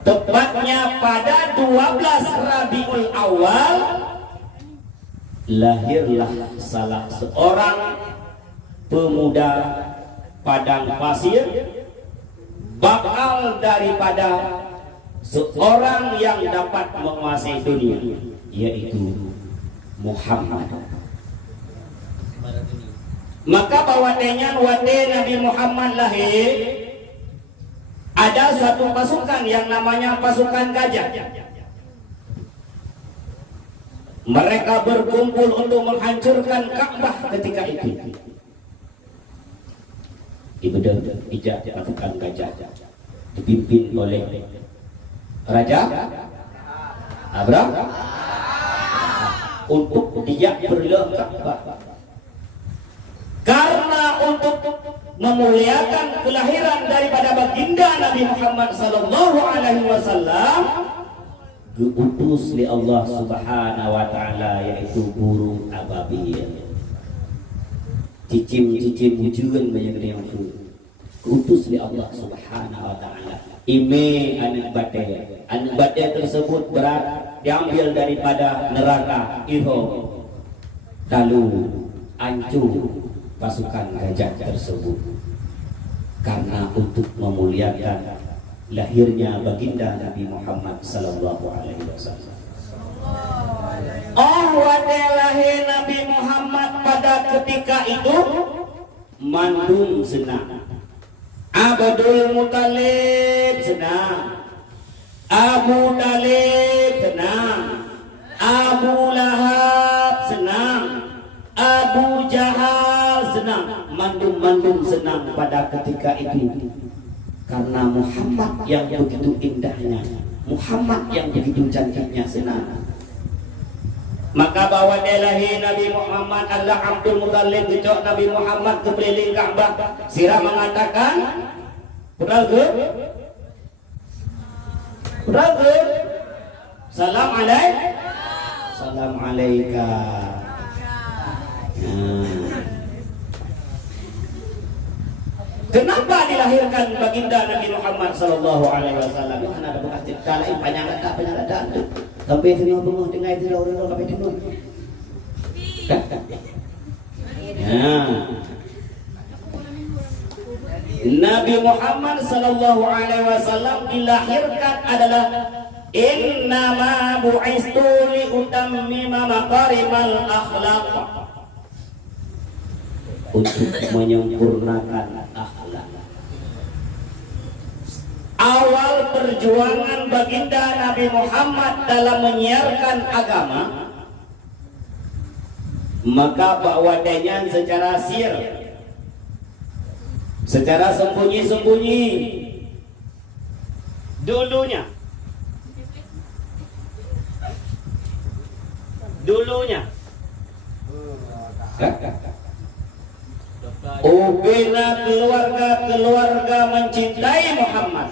Tepatnya pada 12 Rabiul Awal lahirlah salah seorang pemuda padang pasir, bakal daripada seorang yang dapat menguasai dunia, yaitu Muhammad. Maka bawadenya Nabi Muhammad lahir, ada satu pasukan yang namanya pasukan gajah. Mereka berkumpul untuk menghancurkan Ka'bah ketika itu. Ibadah ijab pasukan gajah dipimpin oleh Raja Abraham untuk dia berlah Ka'bah. Karena untuk memuliakan kelahiran daripada baginda Nabi Muhammad sallallahu alaihi wasallam, diutus oleh Allah Subhanahu wa taala, yaitu burung ababil. Cicim-cicim wujudan banyak yang itu. Diutus oleh Allah Subhanahu wa taala. Ime anak badai tersebut berat diambil daripada neraka Ihom, lalu hancur pasukan gajah tersebut karena untuk memuliakan lahirnya baginda Nabi Muhammad sallallahu alaihi wasallam. Lahir Nabi Muhammad pada ketika itu mandum senang, Abdul Muthalib senang, Abu Talib senang, Abu Lahab senang, Abu Jahal senang, mandum-mandum senang pada ketika itu karena Muhammad yang begitu indahnya, Muhammad yang begitu cantiknya senang. Maka bawa delahi Nabi Muhammad Allah Abdul Muthalib gejok Nabi Muhammad ke keliling Ka'bah, sirah mengatakan Rasul salam alaik, salam alaika. Kenapa dilahirkan baginda Nabi Muhammad sallallahu alaihi wasallam? Kan ada bekas cerita lain panjang ada tu. Sampai tengah rumah dengar itu orang sampai tengah. Nabi Muhammad sallallahu alaihi wasallam dilahirkan adalah innama bu'istu li utammima makarimal akhlaq, untuk menyempurnakan akhlak. Awal perjuangan baginda Nabi Muhammad dalam menyiarkan agama, maka bakwadanya secara sir, secara sembunyi-sembunyi dulunya ubina keluarga mencintai Muhammad,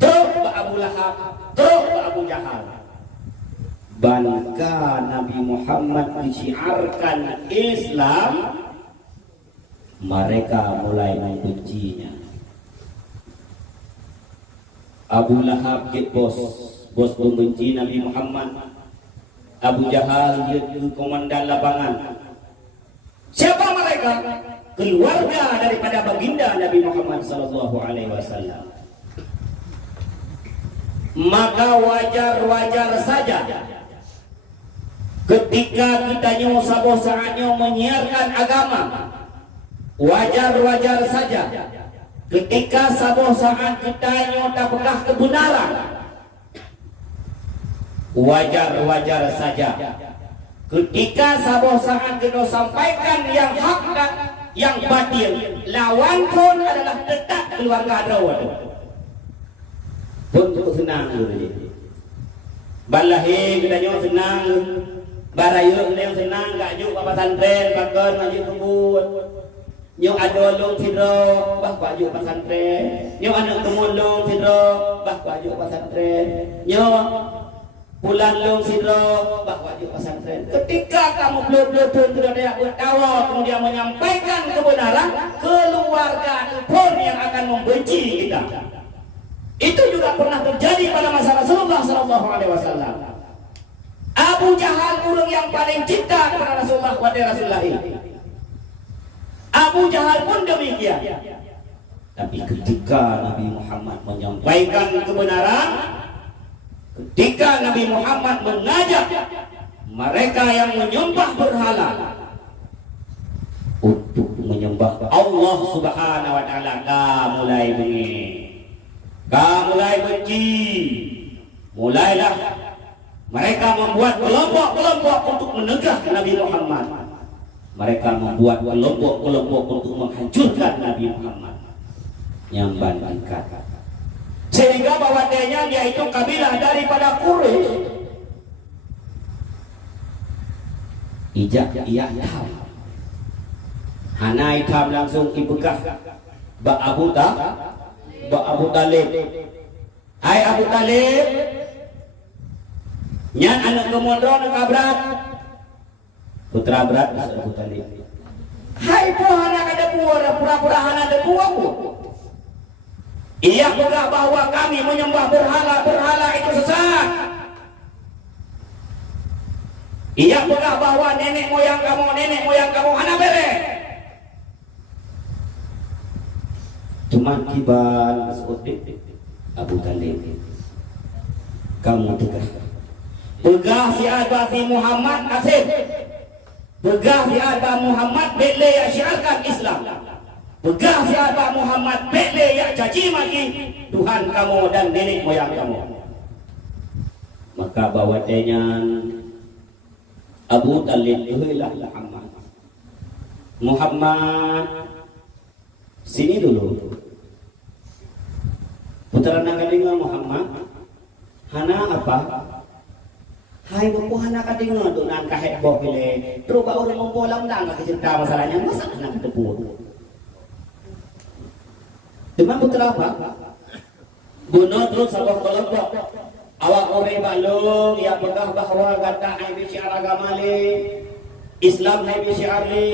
terus Abu Lahab, terus Abu Jahal. Bangka Nabi Muhammad menyiarkan Islam, mereka mulai membencinya. Abu Lahab bos membenci Nabi Muhammad. Abu Jahal komandan lapangan. Siapa mereka? Keluarga daripada baginda Nabi Muhammad sallallahu alaihi wasallam. Maka wajar-wajar saja ketika kita sabo saatnya menyiarkan agama, wajar-wajar saja ketika sabo saat kita dapatkan kebenaran, wajar-wajar saja ketika sabo saat kita sampaikan yang hak dan yang batil, lawan pun adalah tetap keluarga Dawud. Pun senang dulu. Balahi kita nyo senang, barayu kita senang, gak juk apa pesantren, bahkan maju kebun. Nyo ada long tidro, bah juk pesantren. Nyo anak temulung tidro, bah juk pesantren. Nyo bulan long sidro bahwa di pesantren. Ketika kamu belum sudah ada berdakwah kemudian menyampaikan kebenaran, keluarga pun yang akan membenci kita. Itu juga pernah terjadi pada masa Rasulullah sallallahu alaihi wasallam. Abu Jahal orang yang paling cinta kepada Rasulullah wa Rasulullah. Abu Jahal pun demikian. Tapi ketika Nabi Muhammad menyampaikan kebenaran, ketika Nabi Muhammad mengajak mereka yang menyembah berhala untuk menyembah Allah Subhanahu wa taala, mulai benci, mulailah mereka membuat kelompok-kelompok untuk menegah Nabi Muhammad. Mereka membuat kelompok-kelompok untuk menghancurkan Nabi Muhammad. Nyamban tingkat. Sehingga bahwanya dia itu kabilah daripada Quraisy. Ijak iya tam. Hanai tam langsung ibukah ba Abu Talib. Hai Abu Talib. Nyan anak kemondro nak berat. Putra berat Abu Talib. Hai pohana kada pura-pura hana ada buahku. Ia berkata bahwa kami menyembah berhala itu sesat. Ia berkata bahwa nenek moyang kamu hana bere. Cuman kibar Abu Talib. Kamu tegah. Begah si Abah Muhammad Asif. Begah si Abah Muhammad bele ya syiarkan Islam. Begah si Abah Muhammad bele ya caci maki Tuhan kamu dan nenek moyang kamu. Maka bawatnya Abu Talib ihlah Muhammad sini dulu. Putra nakadinga Muhammad hana apa? Hai bapu hana kadinga donan kahet bok ile. Terus ba orang membolang lang cerita masalahnya masa anak debu. Teman putra apa? Bunuh terus sabah kelompok. Awak ore balung ya pegah bahwa kata ai syiar agama le. Islam hai syiar le.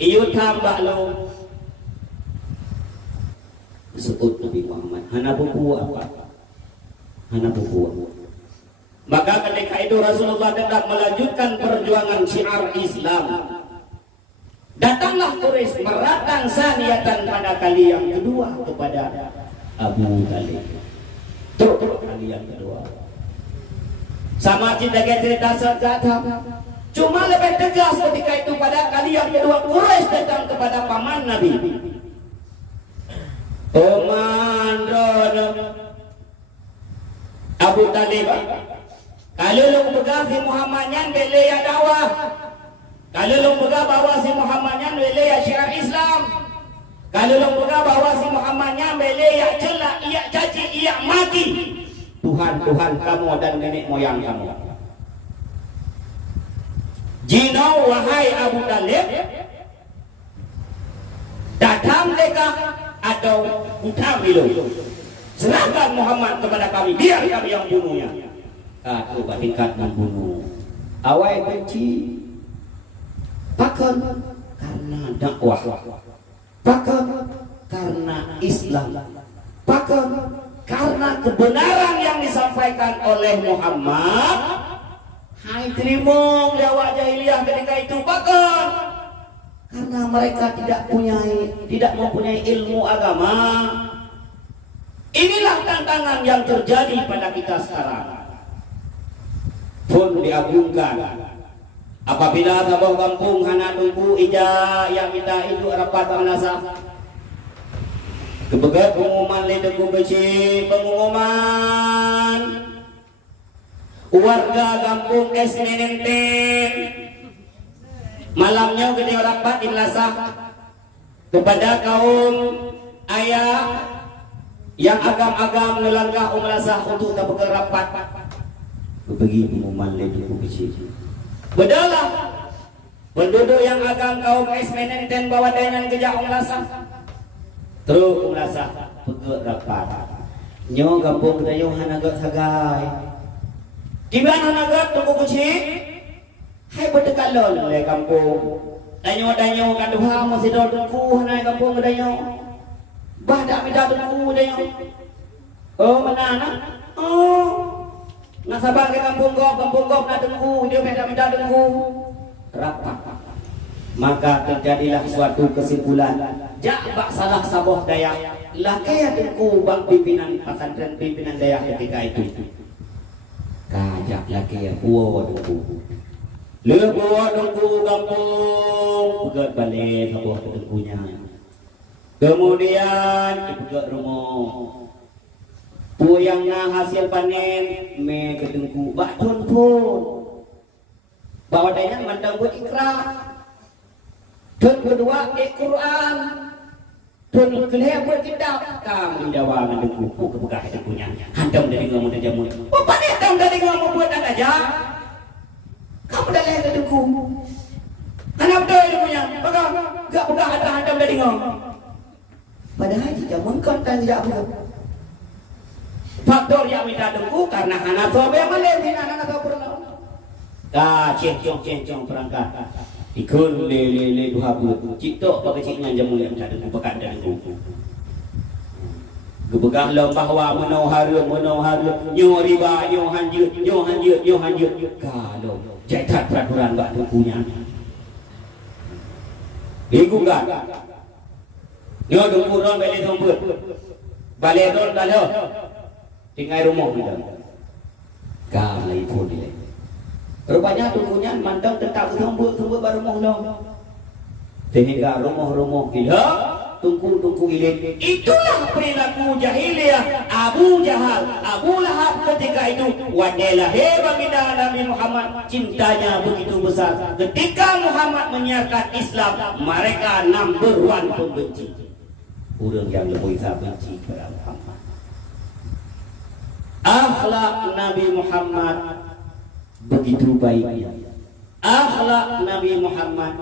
Ieu tham balung. Sebut Nabi Muhammad hana buku apa? Hana buku. Maka ketika itu Rasulullah hendak melanjutkan perjuangan syiar Islam. Datanglah Quraisy meratang saniatan pada kali yang kedua kepada Abu Talib. Terus kali yang kedua. Sama cerita sejarah. Cuma lebih tegas ketika itu pada kali yang kedua Quraisy datang kepada paman Nabi. Paman Abu Talib. Kalau lu pegang si Muhammadnya bele ya dakwah. Kalau lu pegang bahwa si Muhammadnya bele ya syiar Islam. Kalau lu pegang bahwa si Muhammadnya bele ya celak, iya caci, iya mati. Tuhan kamu dan nenek moyang kamu. Jinau wahai Abu Talib. Datang mereka atau hutam dulu. Serahkan Muhammad kepada kami, biar kami yang bunuhnya. Aku tingkat membunuh. Awai benci. Pakon karena dakwah. Pakon karena Islam. Pakon karena kebenaran yang disampaikan oleh Muhammad. Hai terima lewat jahiliyah ketika itu. Pakon karena mereka tidak mempunyai ilmu agama. Inilah tantangan yang terjadi pada kita sekarang. Pun diagungkan. Apabila sebuah kampung hana tunggu ija yang minta itu rapat menasa. Kebegat pengumuman ledeku beci pengumuman. Warga kampung Esmenenten malamnya gede rapat inlasah kepada kaum ayah yang agam-agam nelangkah umlasah untuk tak rapat. Bagi pengumuman ledeku beci. Bedalah penduduk yang agam kaum Esmenenten bawa dengan kejak umlasah. Terus umlasah pegek rapat. Nyo kampung dayo hanagat sagai. Di mana hanagat tunggu kecil? Hai berdekalol oleh kampung. Danyo kaduha masih dodongku hanai kampung dayo. Bah dak minta dongku dayo. Oh mana? Oh, nasabah ke kampung gop na dengku, dia minta dengku. Rapat. Maka terjadilah suatu kesimpulan. Jak bak salah saboh daya. Lakaya dengku bak pimpinan pesantren pimpinan daya ketika itu. Kajak lakaya uwa dengku. Lebuah dengku kampung, pegat balik saboh dengkunya. Kemudian dipegat rumah. Puyang na hasil panen me kedengku bak pun. Bawa daya mandang buat ikrar. Dan kedua Quran. Dan kelihatan buat kitab. Kamu jawab dengku. Kebegah dengkunya. Hantam dari ngomong dan jamun. Apa ni hantam dari ngomong buat anak aja? Kamu dah lihat dengku. Anak betul dengkunya. Pegang. Gak pegang hantam dari ngomong. Padahal jika mengkontan tidak boleh. Faktor yang minta dengku karena anak tua yang melebihi anak tua pernah. Cencong perangkat. Ikun le duha buat. Cipto pakai ciknya jamu yang minta dengku pekat dengku. Gebegah lo bahwa menau harum nyo riba nyo hanjut kalau jaitat peraturan bak dengkunya. Igugat. Nyo dengku ron balik sombut. Balik ron dah lo. Tinggal rumah kita. Kalai pun dia. Rupanya dengkunya mantap tetap sombut baru rumah lo. Sehingga rumah kita tungku ilit. Itulah perilaku jahiliyah Abu Jahal, Abu Lahab ketika itu. Wadalah baginda Nabi Muhammad, cintanya begitu besar. Ketika Muhammad menyiarkan Islam, mereka number one pembenci. Orang yang lebih benci kepada Muhammad. Akhlak Nabi Muhammad begitu baiknya. Akhlak Nabi Muhammad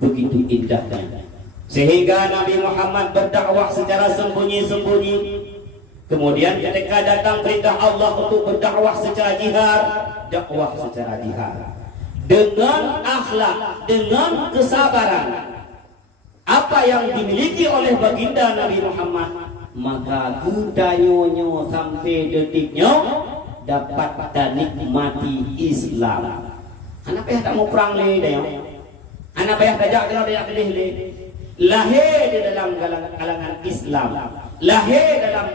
begitu indahnya. Sehingga Nabi Muhammad berdakwah secara sembunyi-sembunyi. Kemudian ketika datang perintah Allah untuk berdakwah secara jihar, dakwah secara jihar. Dengan akhlak, dengan kesabaran. Apa yang dimiliki oleh baginda Nabi Muhammad, maka gudanyonyo sampai detiknya dapat nikmati Islam. Anak payah tak mau perang le dah. Anak payah dajak kedih le. Lahir di dalam kalangan Islam, lahir dalam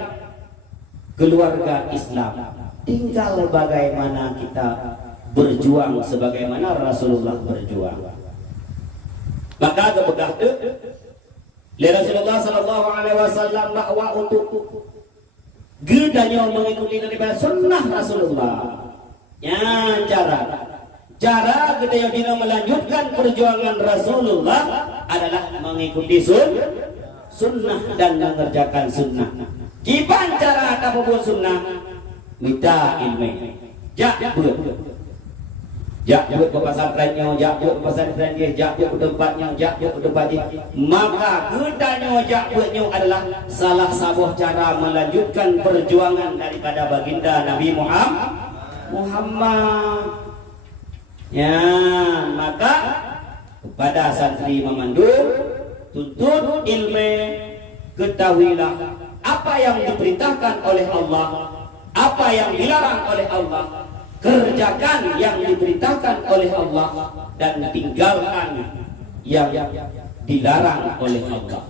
keluarga Islam. Tinggal bagaimana kita berjuang sebagaimana Rasulullah berjuang. Maka kebegah tu Rasulullah sallallahu alaihi wasallam bahwa untuk gedanya mengikuti daripada sunnah Rasulullah. Ya, cara gedanya dina melanjutkan perjuangan Rasulullah adalah mengikuti sunnah dan mengerjakan sunnah. Gimana cara kita membuat sunnah? Minta ilmu. Jakut ke pesantrennya, jakut ke pesantrennya, jakut ke tempatnya, jakut ke tempatnya. Maka gedanya jakutnya adalah salah satu cara melanjutkan perjuangan daripada baginda Nabi Muhammad. Ya, maka kepada santri memandu, tuntut ilmu, ketahuilah apa yang diperintahkan oleh Allah, apa yang dilarang oleh Allah. Kerjakan yang diperintahkan oleh Allah dan tinggalkan yang dilarang oleh Allah.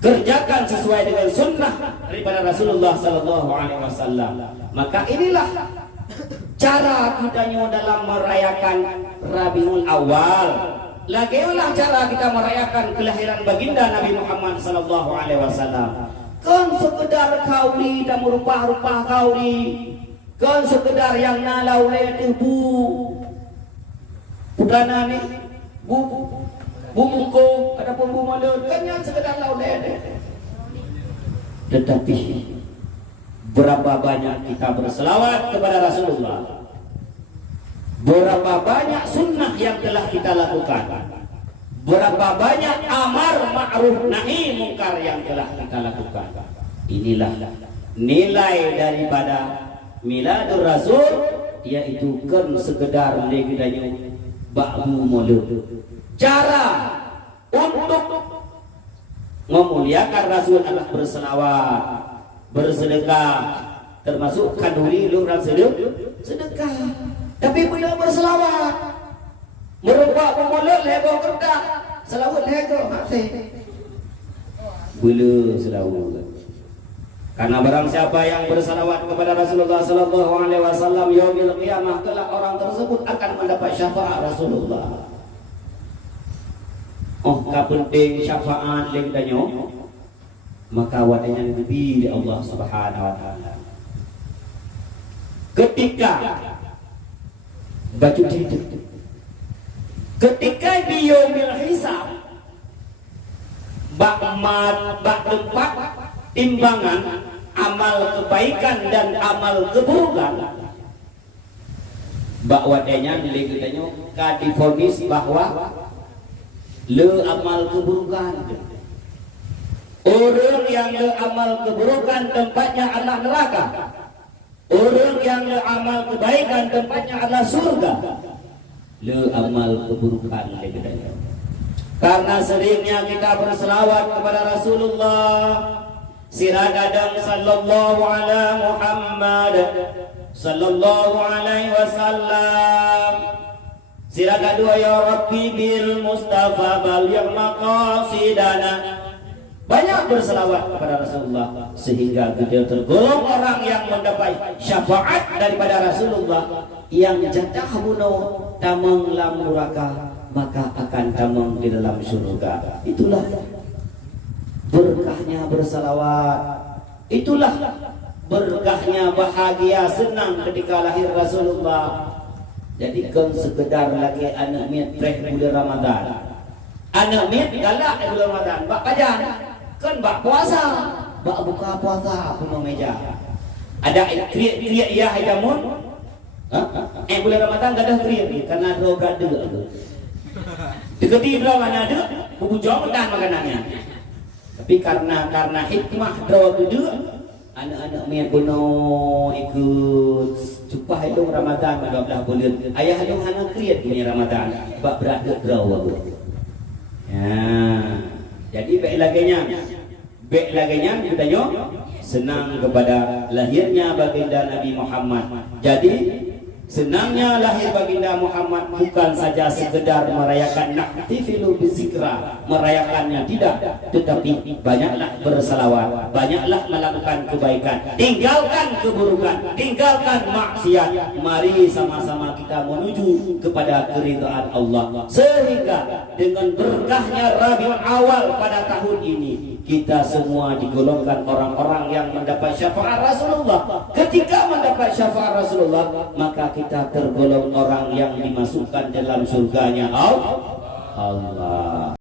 Kerjakan sesuai dengan sunnah daripada Rasulullah sallallahu alaihi wasallam. Maka inilah cara kita dalam merayakan Rabiul Awal. Lagilah cara kita merayakan kelahiran baginda Nabi Muhammad sallallahu alaihi wasallam. Kan sekedar kauli dan merupah-rupah kauli. Kan sekedar yang nalau le bu pudana ni bu muko ada pun bu malut kan yang sekedar lau le. Tetapi berapa banyak kita berselawat kepada Rasulullah, berapa banyak sunnah yang telah kita lakukan, berapa banyak amar ma'ruf nahi mungkar yang telah kita lakukan. Inilah nilai daripada Miladur Rasul, yaitu kan sekedar legedanya ba'bu maulud. Cara untuk memuliakan Rasul adalah berselawat. bersedekah, termasuk kanduri lu orang sedekah. Tapi bila berselawat, merupakan pemulut lego kerja, selawat lego mati. Bila selawat. Karena barang siapa yang bersalawat kepada Rasulullah sallallahu alaihi wasallam yaumil qiyamah, kelak orang tersebut akan mendapat syafaat Rasulullah. Oh, kapenting syafaat lagi danyo, maka wadanya lebih dari Allah Subhanahu wa taala. Ketika baju itu, ketika di yaumil hisab, bak tempat timbangan amal kebaikan dan amal keburukan, bak wadanya legetanya kadifonis bahwa le amal keburukan. Orang yang le amal keburukan tempatnya adalah neraka. Orang yang le amal kebaikan tempatnya adalah surga. Le amal keburukan legetanya. Karena seringnya kita berselawat kepada Rasulullah, siradadang sallallahu ala Muhammad sallallahu alaihi wasallam. Siradadu ya Rabbi bil Mustafa baligh maqasidana. Banyak berselawat kepada Rasulullah sehingga kita tergolong orang yang mendapat syafaat daripada Rasulullah, yang jatah bunuh tamang lam neraka, maka akan tamang di dalam surga. Itulah berkahnya bersalawat. Itulah berkahnya bahagia senang ketika lahir Rasulullah. Jadi kan sekedar lagi anak miat preh bulan Ramadan, anak miat galak bulan Ramadan, bak kajan kan bak puasa, bak buka puasa punya meja. Ada kriak ya hajamun, bulan Ramadan gak ada kriak karena roga dulu. Deketi bro mana ada, buku jauh dan makanannya. Tapi karena hikmah doa itu, anak-anak yang kuno ikut cupah itu Ramadan 12 bulan. Ayah ada anak kriat punya Ramadan, bak berada doa aku. Ya, jadi baik laginya kita senang kepada lahirnya baginda Nabi Muhammad. Jadi senangnya lahir baginda Muhammad bukan saja sekedar merayakan nahtifilu bizikra, merayakannya tidak, tetapi banyaklah berselawat, banyaklah melakukan kebaikan, tinggalkan keburukan, tinggalkan maksiat. Mari sama-sama kita menuju kepada keridhaan Allah, sehingga dengan berkahnya Rabiul Awal pada tahun ini kita semua digolongkan orang-orang yang mendapat syafaat Rasulullah. Ketika mendapat syafaat Rasulullah, maka kita tergolong orang yang dimasukkan dalam surganya Allah.